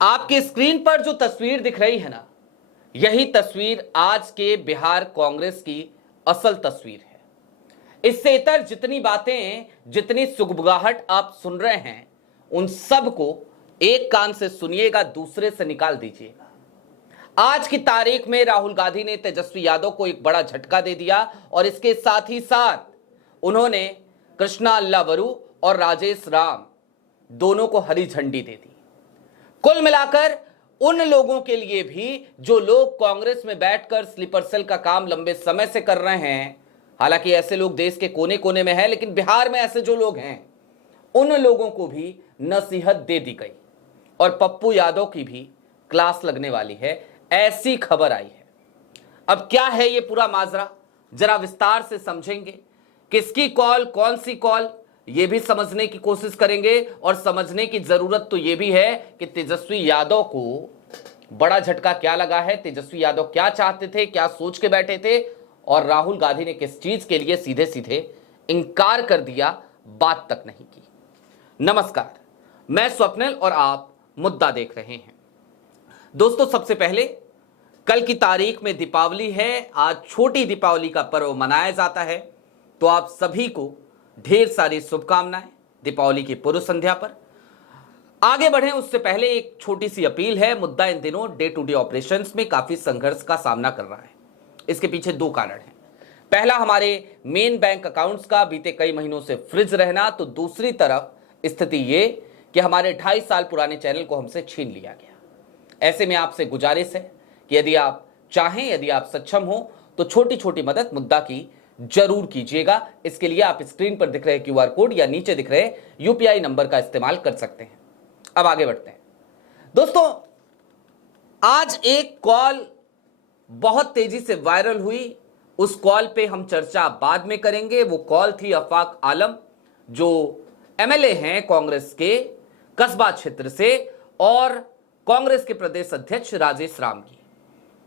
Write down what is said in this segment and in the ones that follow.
आपकी स्क्रीन पर जो तस्वीर दिख रही है ना, यही तस्वीर आज के बिहार कांग्रेस की असल तस्वीर है। इससे इतर जितनी बातें, जितनी सुगबुगाहट आप सुन रहे हैं, उन सब को एक कान से सुनिएगा, दूसरे से निकाल दीजिएगा। आज की तारीख में राहुल गांधी ने तेजस्वी यादव को एक बड़ा झटका दे दिया और इसके साथ ही साथ उन्होंने कृष्णा अल्लावरू और राजेश राम दोनों को हरी झंडी दे दी। कुल मिलाकर उन लोगों के लिए भी जो लोग कांग्रेस में बैठकर स्लीपर सेल का काम लंबे समय से कर रहे हैं, हालांकि ऐसे लोग देश के कोने कोने में हैं, लेकिन बिहार में ऐसे जो लोग हैं उन लोगों को भी नसीहत दे दी गई और पप्पू यादव की भी क्लास लगने वाली है, ऐसी खबर आई है। अब क्या है ये पूरा माजरा, जरा विस्तार से समझेंगे। किसकी कॉल, कौन सी कॉल, ये भी समझने की कोशिश करेंगे। और समझने की जरूरत तो ये भी है कि तेजस्वी यादव को बड़ा झटका क्या लगा है, तेजस्वी यादव क्या चाहते थे, क्या सोच के बैठे थे, और राहुल गांधी ने किस चीज के लिए सीधे सीधे इंकार कर दिया, बात तक नहीं की। नमस्कार, मैं स्वप्निल और आप मुद्दा देख रहे हैं। दोस्तों, सबसे पहले कल की तारीख में दीपावली है, आज छोटी दीपावली का पर्व मनाया जाता है, तो आप सभी को ढेर सारी शुभकामनाएं दीपावली की पूर्व संध्या पर। आगे बढ़ें उससे पहले एक छोटी सी अपील है। मुद्दा इन दिनों डे टू डे ऑपरेशंस में काफी संघर्ष का सामना कर रहा है। इसके पीछे दो कारण हैं। पहला, हमारे मेन बैंक अकाउंट्स का बीते कई महीनों से फ्रीज रहना, तो दूसरी तरफ स्थिति ये कि हमारे 2.5 साल पुराने चैनल को हमसे छीन लिया गया। ऐसे में आपसे गुजारिश है कि यदि आप चाहें, यदि आप सक्षम हो, तो छोटी छोटी मदद मुद्दा की जरूर कीजिएगा। इसके लिए आप स्क्रीन पर दिख रहे क्यूआर कोड या नीचे दिख रहे यूपीआई नंबर का इस्तेमाल कर सकते हैं। अब आगे बढ़ते हैं। दोस्तों, आज एक कॉल बहुत तेजी से वायरल हुई, उस कॉल पे हम चर्चा बाद में करेंगे। वो कॉल थी अफाक आलम, जो एमएलए हैं कांग्रेस के कस्बा क्षेत्र से, और कांग्रेस के प्रदेश अध्यक्ष राजेश राम की।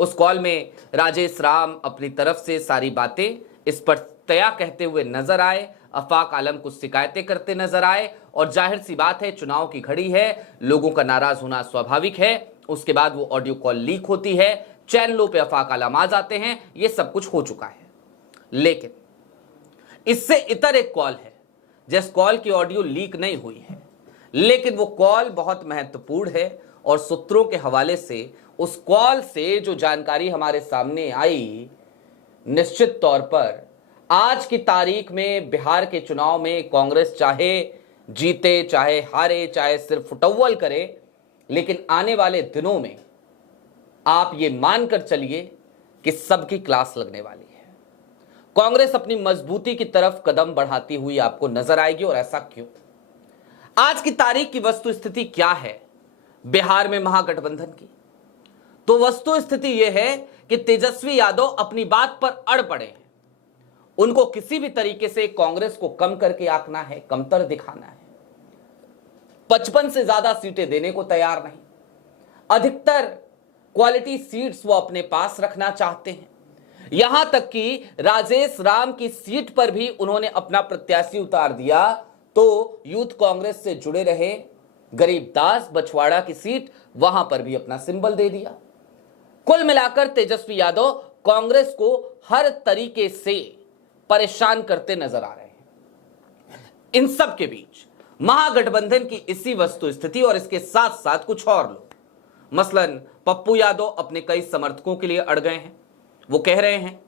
उस कॉल में राजेश राम अपनी तरफ से सारी बातें इस पर तया कहते हुए नजर आए, अफाक आलम कुछ शिकायतें करते नजर आए, और जाहिर सी बात है, चुनाव की घड़ी है, लोगों का नाराज होना स्वाभाविक है। उसके बाद वो ऑडियो कॉल लीक होती है, चैनलों पे अफाक आलम आ जाते हैं, ये सब कुछ हो चुका है। लेकिन इससे इतर एक कॉल है, जिस कॉल की ऑडियो लीक नहीं हुई है, लेकिन वो कॉल बहुत महत्वपूर्ण है, और सूत्रों के हवाले से उस कॉल से जो जानकारी हमारे सामने आई, निश्चित तौर पर आज की तारीख में बिहार के चुनाव में कांग्रेस चाहे जीते, चाहे हारे, चाहे सिर्फ फुटअव्वल करे, लेकिन आने वाले दिनों में आप ये मानकर चलिए कि सबकी क्लास लगने वाली है। कांग्रेस अपनी मजबूती की तरफ कदम बढ़ाती हुई आपको नजर आएगी। और ऐसा क्यों? आज की तारीख की वस्तु स्थिति क्या है बिहार में महागठबंधन की? तो वस्तु स्थिति यह है कि तेजस्वी यादव अपनी बात पर अड़ पड़े हैं। उनको किसी भी तरीके से कांग्रेस को कम करके आंकना है, कमतर दिखाना है। 55 से ज्यादा सीटें देने को तैयार नहीं, अधिकतर क्वालिटी सीट्स वो अपने पास रखना चाहते हैं। यहां तक कि राजेश राम की सीट पर भी उन्होंने अपना प्रत्याशी उतार दिया, तो यूथ कांग्रेस से जुड़े रहे गरीबदास बछवाड़ा की सीट, वहां पर भी अपना सिंबल दे दिया। कुल मिलाकर तेजस्वी यादव कांग्रेस को हर तरीके से परेशान करते नजर आ रहे हैं। इन सब के बीच महागठबंधन की इसी वस्तु स्थिति और इसके साथ साथ कुछ और लोग, मसलन पप्पू यादव अपने कई समर्थकों के लिए अड़ गए हैं। वो कह रहे हैं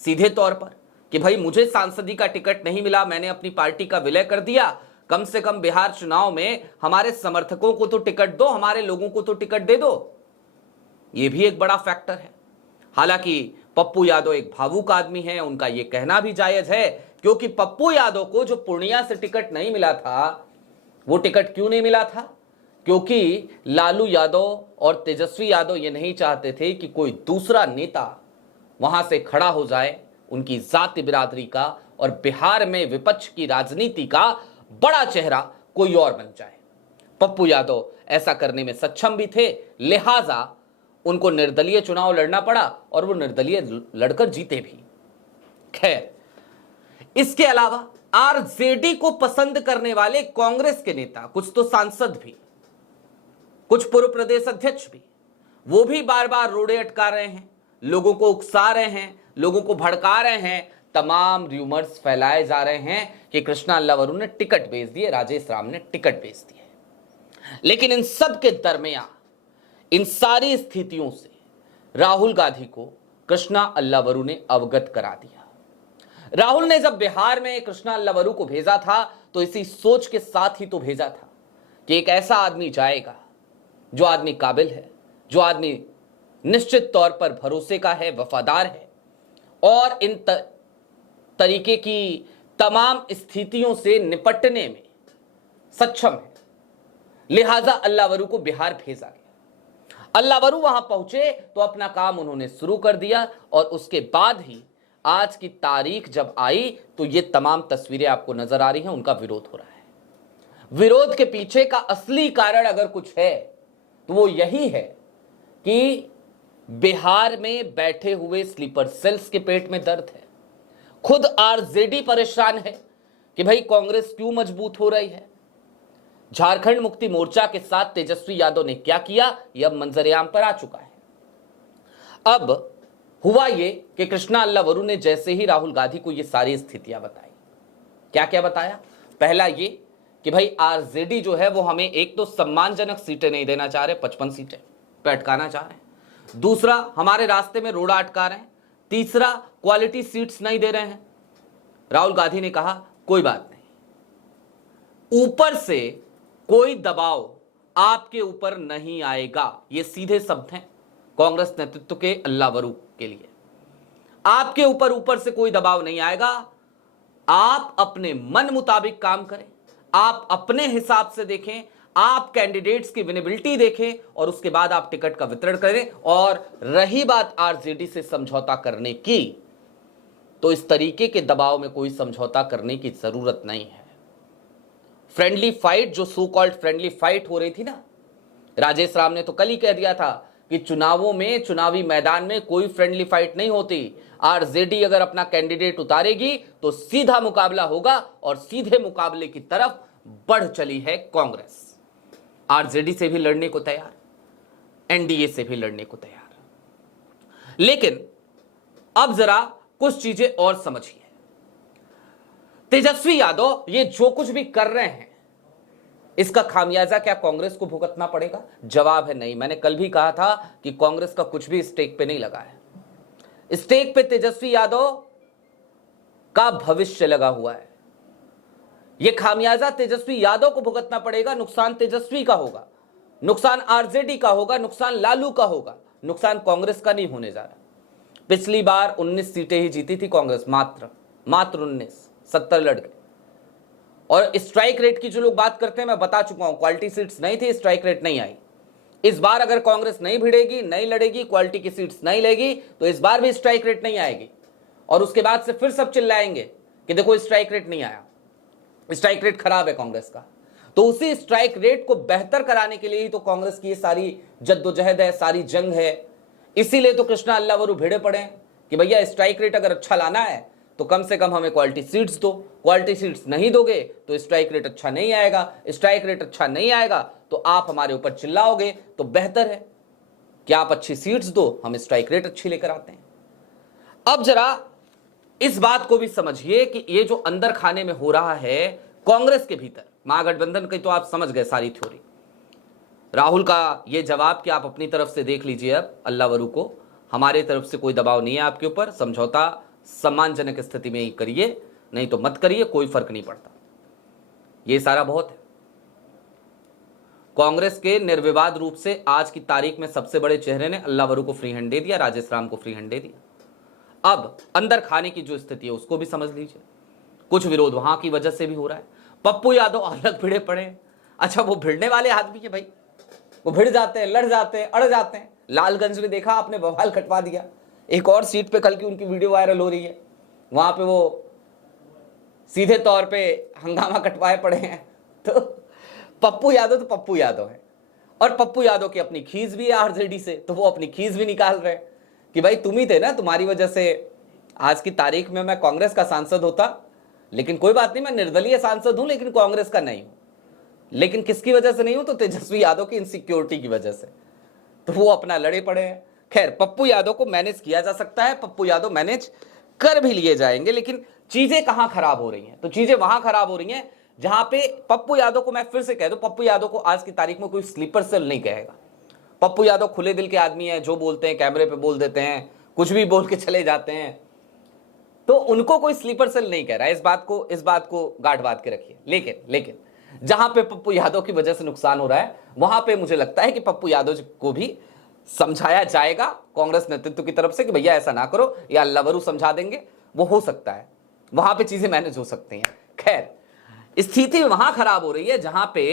सीधे तौर पर कि भाई, मुझे सांसदी का टिकट नहीं मिला, मैंने अपनी पार्टी का विलय कर दिया, कम से कम बिहार चुनाव में हमारे समर्थकों को तो टिकट दो, हमारे लोगों को तो टिकट दे दो। यह भी एक बड़ा फैक्टर है। हालांकि पप्पू यादव एक भावुक आदमी है, उनका यह कहना भी जायज है, क्योंकि पप्पू यादव को जो पूर्णिया से टिकट नहीं मिला था, वो टिकट क्यों नहीं मिला था? क्योंकि लालू यादव और तेजस्वी यादव ये नहीं चाहते थे कि कोई दूसरा नेता वहां से खड़ा हो जाए, उनकी जाति बिरादरी का और बिहार में विपक्ष की राजनीति का बड़ा चेहरा कोई और बन जाए। पप्पू यादव ऐसा करने में सक्षम भी थे, लिहाजा उनको निर्दलीय चुनाव लड़ना पड़ा और वो निर्दलीय लड़कर जीते भी। खैर, इसके अलावा आरजेडी को पसंद करने वाले कांग्रेस के नेता, कुछ तो सांसद भी कुछ पूर्व प्रदेश अध्यक्ष भी, वो भी बार बार रोड़े अटका रहे हैं, लोगों को उकसा रहे हैं, लोगों को भड़का रहे हैं, तमाम रूमर्स फैलाए जा रहे हैं कि कृष्णा अल्लावरू ने टिकट बेच दिए, राजेश राम ने टिकट बेच दिए। लेकिन इन सब के दरमियान, इन सारी स्थितियों से राहुल गांधी को कृष्णा अल्लावरू ने अवगत करा दिया। राहुल ने जब बिहार में कृष्णा अल्लावरू को भेजा था तो इसी सोच के साथ ही तो भेजा था कि एक ऐसा आदमी जाएगा जो आदमी काबिल है, जो आदमी निश्चित तौर पर भरोसे का है, वफादार है और इन तरीके की तमाम स्थितियों से निपटने में सक्षम है। लिहाजा अल्लावरू को बिहार भेजा गया। अल्लावरू वहां पहुंचे तो अपना काम उन्होंने शुरू कर दिया और उसके बाद ही आज की तारीख जब आई तो ये तमाम तस्वीरें आपको नजर आ रही हैं, उनका विरोध हो रहा है। विरोध के पीछे का असली कारण अगर कुछ है तो वो यही है कि बिहार में बैठे हुए स्लीपर सेल्स के पेट में दर्द है। खुद आरजेडी परेशान है कि भाई कांग्रेस क्यों मजबूत हो रही है। झारखंड मुक्ति मोर्चा के साथ तेजस्वी यादव ने क्या किया, यह अब मंजरेआम पर आ चुका है। अब हुआ ये कि कृष्णा अल्लावरू ने जैसे ही राहुल गांधी को ये सारी स्थितियां बताई, क्या क्या बताया। पहला ये कि भाई आरजेडी जो है वो हमें एक तो सम्मानजनक सीटें नहीं देना चाह रहे, 55 सीटें पे अटकाना चाह रहे हैं। दूसरा, हमारे रास्ते में रोड़ा अटका रहे हैं। तीसरा, क्वालिटी सीट्स नहीं दे रहे हैं। राहुल गांधी ने कहा कोई बात नहीं, ऊपर से कोई दबाव आपके ऊपर नहीं आएगा। ये सीधे शब्द हैं कांग्रेस नेतृत्व के अल्लावरू के लिए। आपके ऊपर से कोई दबाव नहीं आएगा, आप अपने मन मुताबिक काम करें, आप अपने हिसाब से देखें, आप कैंडिडेट्स की विनेबिलिटी देखें और उसके बाद आप टिकट का वितरण करें। और रही बात आरजेडी से समझौता करने की, तो इस तरीके के दबाव में कोई समझौता करने की जरूरत नहीं है। फ्रेंडली फाइट, जो सो कॉल्ड फ्रेंडली फाइट हो रही थी ना, राजेश राम ने तो कल ही कह दिया था कि चुनावों में, चुनावी मैदान में कोई फ्रेंडली फाइट नहीं होती। आरजेडी अगर अपना कैंडिडेट उतारेगी तो सीधा मुकाबला होगा और सीधे मुकाबले की तरफ बढ़ चली है कांग्रेस। आरजेडी से भी लड़ने को तैयार, एनडीए से भी लड़ने को तैयार। लेकिन अब जरा कुछ चीजें और समझिए। तेजस्वी यादव ये जो कुछ भी कर रहे हैं, इसका खामियाजा क्या कांग्रेस को भुगतना पड़ेगा? जवाब है नहीं। मैंने कल भी कहा था कि कांग्रेस का कुछ भी स्टेक पे नहीं लगा है। स्टेक पे तेजस्वी यादव का भविष्य लगा हुआ है। यह खामियाजा तेजस्वी यादव को भुगतना पड़ेगा। नुकसान तेजस्वी का होगा, नुकसान आरजेडी का होगा, नुकसान लालू का होगा, नुकसान कांग्रेस का नहीं होने जा रहा। पिछली बार 19 सीटें ही जीती थी कांग्रेस, मात्र 19, 70 लड़ गए। और स्ट्राइक रेट की जो लोग बात करते हैं, मैं बता चुका हूं, क्वालिटी सीट्स नहीं थी, स्ट्राइक रेट नहीं आई। इस बार अगर कांग्रेस नहीं भिड़ेगी, नहीं लड़ेगी, क्वालिटी की सीट्स नहीं लेगी, तो इस बार भी स्ट्राइक रेट नहीं आएगी। और उसके बाद से फिर सब चिल्लाएंगे कि देखो स्ट्राइक रेट नहीं आया, स्ट्राइक रेट खराब है कांग्रेस का। तो उसी स्ट्राइक रेट को बेहतर कराने के लिए ही तो कांग्रेस की ये सारी जद्दोजहद है, सारी जंग है। इसीलिए तो कृष्णा अल्लावरू भिड़े पड़े हैं कि भैया स्ट्राइक रेट अगर अच्छा लाना है तो कम से कम हमें क्वालिटी सीट्स दो। क्वालिटी सीट्स नहीं दोगे तो स्ट्राइक रेट अच्छा नहीं आएगा। स्ट्राइक रेट अच्छा नहीं आएगा तो आप हमारे ऊपर चिल्लाओगे, तो बेहतर है कि आप अच्छी सीट्स दो, हम स्ट्राइक रेट अच्छी लेकर आते हैं। अब जरा इस बात को भी समझिए कि ये जो अंदर खाने में हो रहा है कांग्रेस के भीतर, महागठबंधन की तो आप समझ गए सारी थ्योरी। राहुल का ये जवाब कि आप अपनी तरफ से देख लीजिए, अब अल्लावरू को, हमारे तरफ से कोई दबाव नहीं है आपके ऊपर, समझौता सम्मानजनक स्थिति में ही करिए, नहीं तो मत करिए, कोई फर्क नहीं पड़ता। ये सारा बहुत है। कांग्रेस के निर्विवाद रूप से आज की तारीख में सबसे बड़े चेहरे ने अल्लावरू को फ्री हैंड दे दिया, राजेश राम को फ्री हैंड दे दिया। अब अंदर खाने की जो स्थिति है उसको भी समझ लीजिए। कुछ विरोध वहां की वजह से भी हो रहा है। पप्पू यादव अलग भिड़े पड़े हैं। अच्छा, वो भिड़ने वाले आदमी है भाई, वो भिड़ जाते हैं, लड़ जाते हैं, अड़ जाते हैं। लालगंज में देखा आपने, बवाल कटवा दिया। एक और सीट पे कल की उनकी वीडियो वायरल हो रही है, वहां पे वो सीधे तौर पे हंगामा कटवाए पड़े हैं। तो पप्पू यादव तो पप्पू यादव है, और पप्पू यादव की अपनी खींच भी है आरजेडी से, तो वो अपनी खींच भी निकाल रहे हैं कि भाई तुम ही थे ना, तुम्हारी वजह से आज की तारीख में मैं कांग्रेस का सांसद होता, लेकिन कोई बात नहीं, मैं निर्दलीय सांसद हूं लेकिन कांग्रेस का नहीं हूं। लेकिन किसकी वजह से नहीं हूं, तो तेजस्वी यादव की इनसिक्योरिटी की वजह से, तो वो अपना लड़े पड़े हैं। खैर, पप्पू यादव को मैनेज किया जा सकता है, पप्पू यादव मैनेज कर भी लिए जाएंगे, लेकिन चीजें कहां खराब हो रही हैं, तो चीजें वहां खराब हो रही हैं जहां पे पप्पू यादव को, मैं फिर से कह दूं, पप्पू यादव को आज की तारीख में कोई स्लीपर सेल नहीं कहेगा। पप्पू यादव खुले दिल के आदमी है, जो बोलते हैं कैमरे पे बोल देते हैं, कुछ भी बोल के चले जाते हैं, तो उनको कोई स्लीपर सेल नहीं कह रहा है। इस बात को गांठ बांध के रखिए। लेकिन जहां पे पप्पू यादव की वजह से नुकसान हो रहा है, वहां पे मुझे लगता है कि पप्पू यादव को भी समझाया जाएगा कांग्रेस नेतृत्व की तरफ से कि भैया ऐसा ना करो, या अल्लावरू समझा देंगे, वो हो सकता है, वहां पे चीजें मैनेज हो सकती हैं। खैर, स्थिति वहां खराब हो रही है जहां पे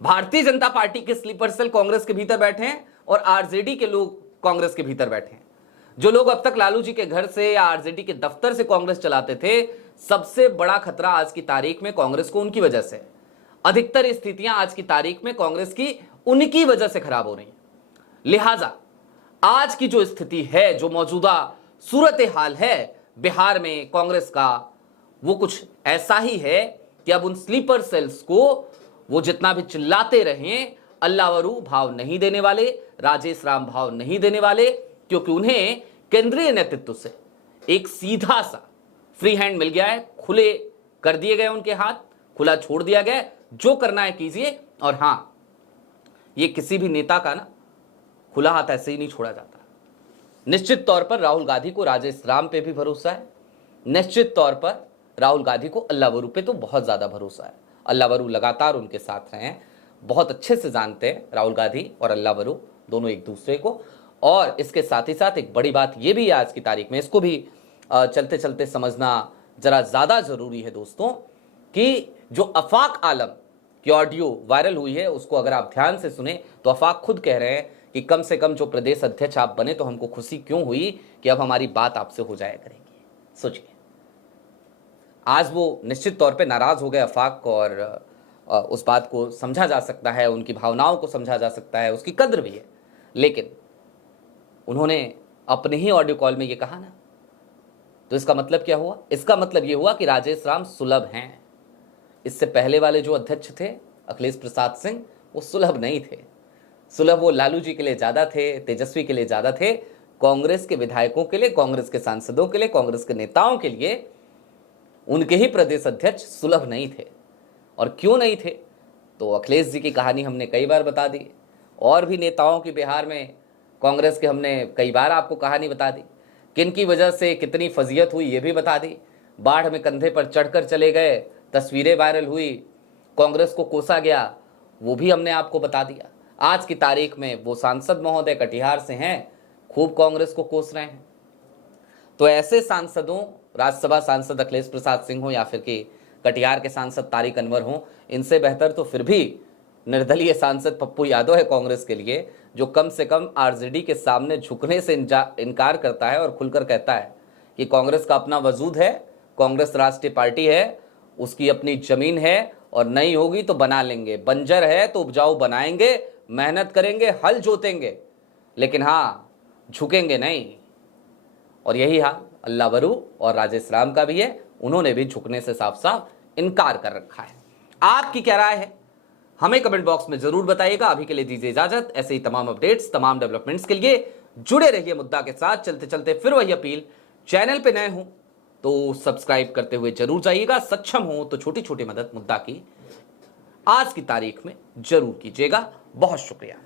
भारतीय जनता पार्टी के स्लीपर सेल कांग्रेस के भीतर बैठे हैं और आरजेडी के लोग कांग्रेस के भीतर बैठे हैं। जो लोग अब तक लालू जी के घर से या आरजेडी के दफ्तर से कांग्रेस चलाते थे, सबसे बड़ा खतरा आज की तारीख में कांग्रेस को उनकी वजह से, अधिकतर स्थितियां आज की तारीख में कांग्रेस की उनकी वजह से खराब हो रही हैं। लिहाजा आज की जो स्थिति है, जो मौजूदा सूरत हाल है बिहार में कांग्रेस का, वो कुछ ऐसा ही है कि अब उन स्लीपर सेल्स को वो जितना भी चिल्लाते रहें, अल्लावरू भाव नहीं देने वाले, राजेश राम भाव नहीं देने वाले, क्योंकि उन्हें केंद्रीय नेतृत्व से एक सीधा सा फ्री हैंड मिल गया है, खुले कर दिए गए उनके हाथ, खुला छोड़ दिया गया, जो करना है कीजिए। और हां, ये किसी भी नेता का ना खुला हाथ ऐसे ही नहीं छोड़ा जाता। निश्चित तौर पर राहुल गांधी को राजेश राम पे भी भरोसा है, निश्चित तौर पर राहुल गांधी को अल्लावरू पे तो बहुत ज्यादा भरोसा है। अल्लावरू लगातार उनके साथ रहे हैं, बहुत अच्छे से जानते हैं राहुल गांधी और अल्लावरू दोनों एक दूसरे को। और इसके साथ ही साथ एक बड़ी बात यह भी है आज की तारीख में, इसको भी चलते चलते समझना जरा ज्यादा जरूरी है दोस्तों, कि जो अफाक आलम की ऑडियो वायरल हुई है, उसको अगर आप ध्यान से सुने तो अफाक खुद कह रहे हैं कि कम से कम जो प्रदेश अध्यक्ष आप बने तो हमको खुशी क्यों हुई कि अब हमारी बात आपसे हो जाया करेगी। सोचिए, आज वो निश्चित तौर पे नाराज हो गए अफाक, और उस बात को समझा जा सकता है, उनकी भावनाओं को समझा जा सकता है, उसकी कद्र भी है। लेकिन उन्होंने अपने ही ऑडियो कॉल में ये कहा ना, तो इसका मतलब क्या हुआ? इसका मतलब ये हुआ कि राजेश राम सुलभ हैं। इससे पहले वाले जो अध्यक्ष थे अखिलेश प्रसाद सिंह, वो सुलभ नहीं थे। सुलभ वो लालू जी के लिए ज्यादा थे, तेजस्वी के लिए ज्यादा थे, कांग्रेस के विधायकों के लिए, कांग्रेस के सांसदों के लिए, कांग्रेस के नेताओं के लिए उनके ही प्रदेश अध्यक्ष सुलभ नहीं थे। और क्यों नहीं थे, तो अखिलेश जी की कहानी हमने कई बार बता दी, और भी नेताओं की बिहार में कांग्रेस के हमने कई बार आपको कहानी बता दी, किन की वजह से कितनी फजीयत हुई ये भी बता दी। बाढ़ में कंधे पर चढ़कर चले गए, तस्वीरें वायरल हुई, कांग्रेस को कोसा गया, वो भी हमने आपको बता दिया। आज की तारीख में वो सांसद महोदय कटिहार से हैं, खूब कांग्रेस को कोस रहे हैं। तो ऐसे सांसदों, राज्यसभा सांसद अखिलेश प्रसाद सिंह हो या फिर कि कटिहार के सांसद तारिक अनवर हो, इनसे बेहतर तो फिर भी निर्दलीय सांसद पप्पू यादव है कांग्रेस के लिए, जो कम से कम आरजेडी के सामने झुकने से इनकार करता है और खुलकर कहता है कि कांग्रेस का अपना वजूद है, कांग्रेस राष्ट्रीय पार्टी है, उसकी अपनी जमीन है और नहीं होगी तो बना लेंगे, बंजर है तो उपजाऊ बनाएंगे, मेहनत करेंगे, हल जोतेंगे, लेकिन हाँ झुकेंगे नहीं। और यही हाल अल्लावरू और राजेश राम का भी है, उन्होंने भी झुकने से साफ साफ इनकार कर रखा है। आपकी क्या राय है हमें कमेंट बॉक्स में जरूर बताइएगा। अभी के लिए दीजिए इजाजत। ऐसे ही तमाम अपडेट्स, तमाम डेवलपमेंट्स के लिए जुड़े रहिए मुद्दा के साथ। चलते चलते फिर वही अपील, चैनल पे नए हो तो सब्सक्राइब करते हुए जरूर जाइएगा, सक्षम हो तो छोटी छोटी मदद मुद्दा की आज की तारीख में जरूर कीजिएगा। बहुत शुक्रिया।